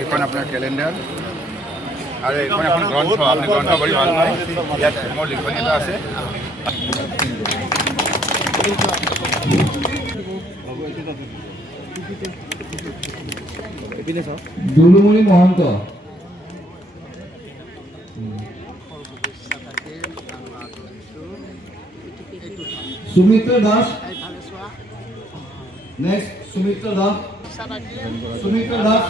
এইখন আপোনাৰ কেলেণ্ডাৰ আৰু এইখন এখন গ্ৰন্থ আপুনি গ্ৰন্থ পঢ়ি ভাল পায় ইয়াত মোৰ লিখনি এটা আছে দুলুমণি মহন্ত সুমিত্ৰ দাস নেক্সট সুমিত্ৰ দাস সুমিত্ৰ দাস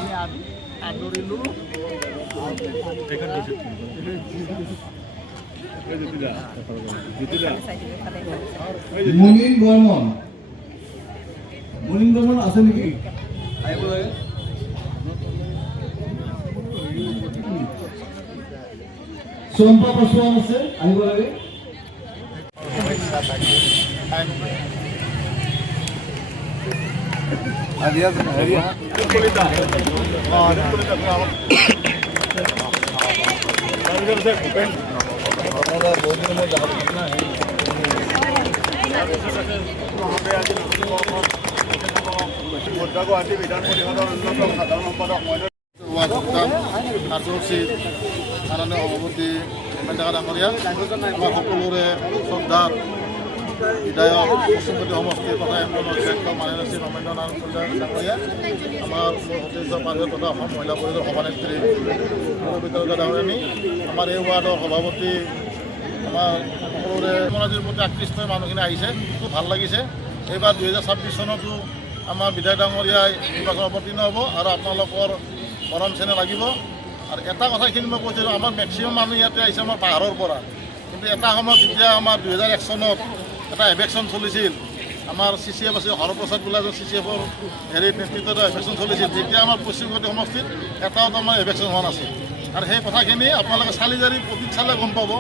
মুনিন বৰ্মন আছে নেকি চম্পা পাসোৱান আছে আহিব লাগে গুৱাহাটী বিধান পৰিষদৰ অন্যতম সাধাৰণ সম্পাদক কাৰ্যসূচী মাননীয় সভাপতি হেমেন ডেকা ডাঙৰীয়া আমাৰ সকলোৰে শ্ৰদ্ধাৰ বিধায়ক পশ্চিমপতি সমষ্টিৰ তথা এমনৰ অধ্যক্ষ মাননীয় শ্ৰী ৰমেন্দ্ৰ নাৰায়ণ ডাঙৰীয়া আমাৰ সতীৰ্থ পাৰিষদ তথা অসম মহিলা পৰিষদৰ সভানেত্ৰী বিদ্যালয় ডাঙৰীয়ানী আমাৰ এই ৱাৰ্ডৰ সভাপতি আমাৰ সকলোৰে টেকন'লজিৰ প্ৰতি আকৃষ্ট মানুহখিনি আহিছে খুব ভাল লাগিছে এইবাৰ 2026 চনতো আমাৰ বিধায়ক ডাঙৰীয়াই নিৰ্বাচন অৱতীৰ্ণ হ'ব আৰু আপোনালোকৰ মৰম চেনেহ লাগিব আৰু এটা কথাখিনি মই কৈছিলোঁ আমাৰ মেক্সিমাম মানুহ ইয়াতে আহিছে আমাৰ পাহাৰৰ পৰা কিন্তু এটা সময়ত যেতিয়া আমাৰ 2001 চনত এটা এভেকশ্যন চলিছিল আমাৰ CCF আছিল হৰপ্ৰসাদ বোলা এজন CCFৰ নেতৃত্বত এভেকশ্যন চলিছিল তেতিয়া আমাৰ পশ্চিমগুৱাহাটী সমষ্টিত এটাও আমাৰ এভেকশ্যন হোৱা নাছিল আৰু সেই কথাখিনি আপোনালোকে চালিজাৰি প্ৰতীক চালে গম পাব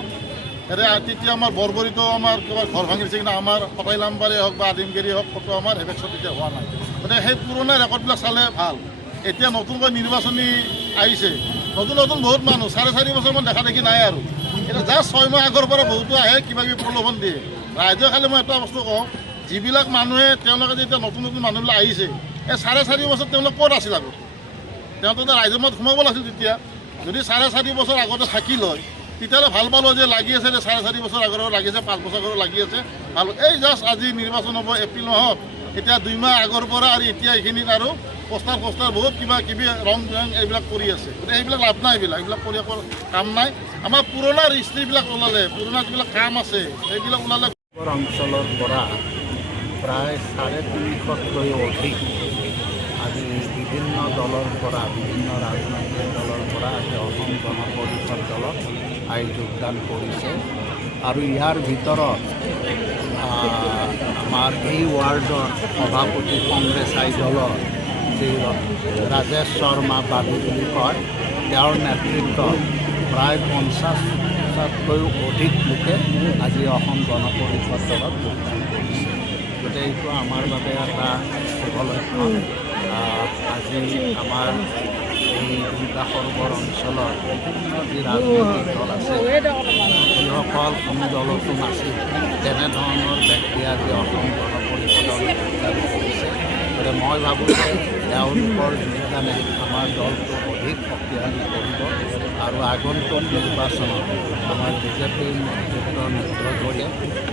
তেতিয়া আমাৰ বৰবৰীতো আমাৰ কিবা ঘৰ ভাঙিছে কিন্তু আমাৰ কটাইলামবাৰী হওক বা আদিমগিৰি হওক ক'তো আমাৰ এভেকশ্যন তেতিয়া হোৱা নাই গতিকে সেই পুৰণা ৰেকৰ্ডবিলাক চালে ভাল এতিয়া নতুনকৈ নিৰ্বাচনী আহিছে নতুন নতুন বহুত মানুহ 4.5 বছৰমান দেখা দেখি নাই আৰু এতিয়া জাষ্ট 6 মাহ আগৰ পৰা বহুতো আহে কিবা কিবি প্ৰলোভন দিয়ে ৰাইজে খালি মই এটা বস্তু কওঁ যিবিলাক মানুহে তেওঁলোকে যেতিয়া নতুন নতুন মানুহবিলাক আহিছে এই 4.5 বছৰ তেওঁলোক ক'ত আছিল আগত তেওঁলোকে ৰাইজৰ মাজত সোমাব লাগিছিল তেতিয়া যদি 4.5 বছৰ আগতে থাকি লয় তেতিয়াহ'লে ভাল পালোঁ যে লাগি আছে যে 4.5 বছৰ আগৰ লাগিছে 5 বছৰ আগৰ লাগি আছে ভাল এই জাষ্ট আজি নিৰ্বাচন হ'ব এপ্ৰিল মাহত এতিয়া 2 মাহ আগৰ পৰা আৰু এতিয়া এইখিনিত আৰু পোষ্টাৰ বহুত কিবা কিবি ৰং এইবিলাক কৰি আছে গতিকে এইবিলাক লাভ নাই এইবিলাক কৰি একো কাম নাই আমাৰ পুৰণা হিষ্ট্ৰীবিলাক ওলালে পুৰণা যিবিলাক কাম আছে সেইবিলাক ওলালে অঞ্চলৰ পৰা প্ৰায় 350তকৈ অধিক আজি বিভিন্ন দলৰ পৰা বিভিন্ন ৰাজনৈতিক দলৰ পৰা আজি অসম গণ পৰিষদ দলত আহি যোগদান কৰিছে আৰু ইয়াৰ ভিতৰত আমাৰ এই ৱাৰ্ডৰ সভাপতি কংগ্ৰেছ দলৰ যি ৰাজেশ শৰ্মা বাবু বুলি কয় তেওঁৰ নেতৃত্বত প্ৰায় 50তকৈও অধিক লোকে আজি অসম গণ পৰিষদ দলত যোগদান কৰিছে গতিকে এইটো আমাৰ বাবে এটা শুভ লক্ষণ আজি আমাৰ এই দুটা সৰোবৰ অঞ্চলৰ যি ৰাজনৈতিক দল আছে যিসকল কোনো দলতো নাছিল তেনেধৰণৰ ব্যক্তি আজি অসম গণ পৰিষদত যোগদান কৰিছে গতিকে মই ভাবোঁ যে তেওঁলোকৰ যোগদানে আমাৰ দলটো অধিক শক্তিশালী কৰিব আৰু আগন্তুক নিৰ্বাচনত আমাৰ বিজেপিৰ নেতৃত্বৰ নেতৃত্বৰে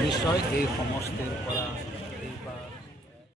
নিশ্চয় এই সমষ্টিৰ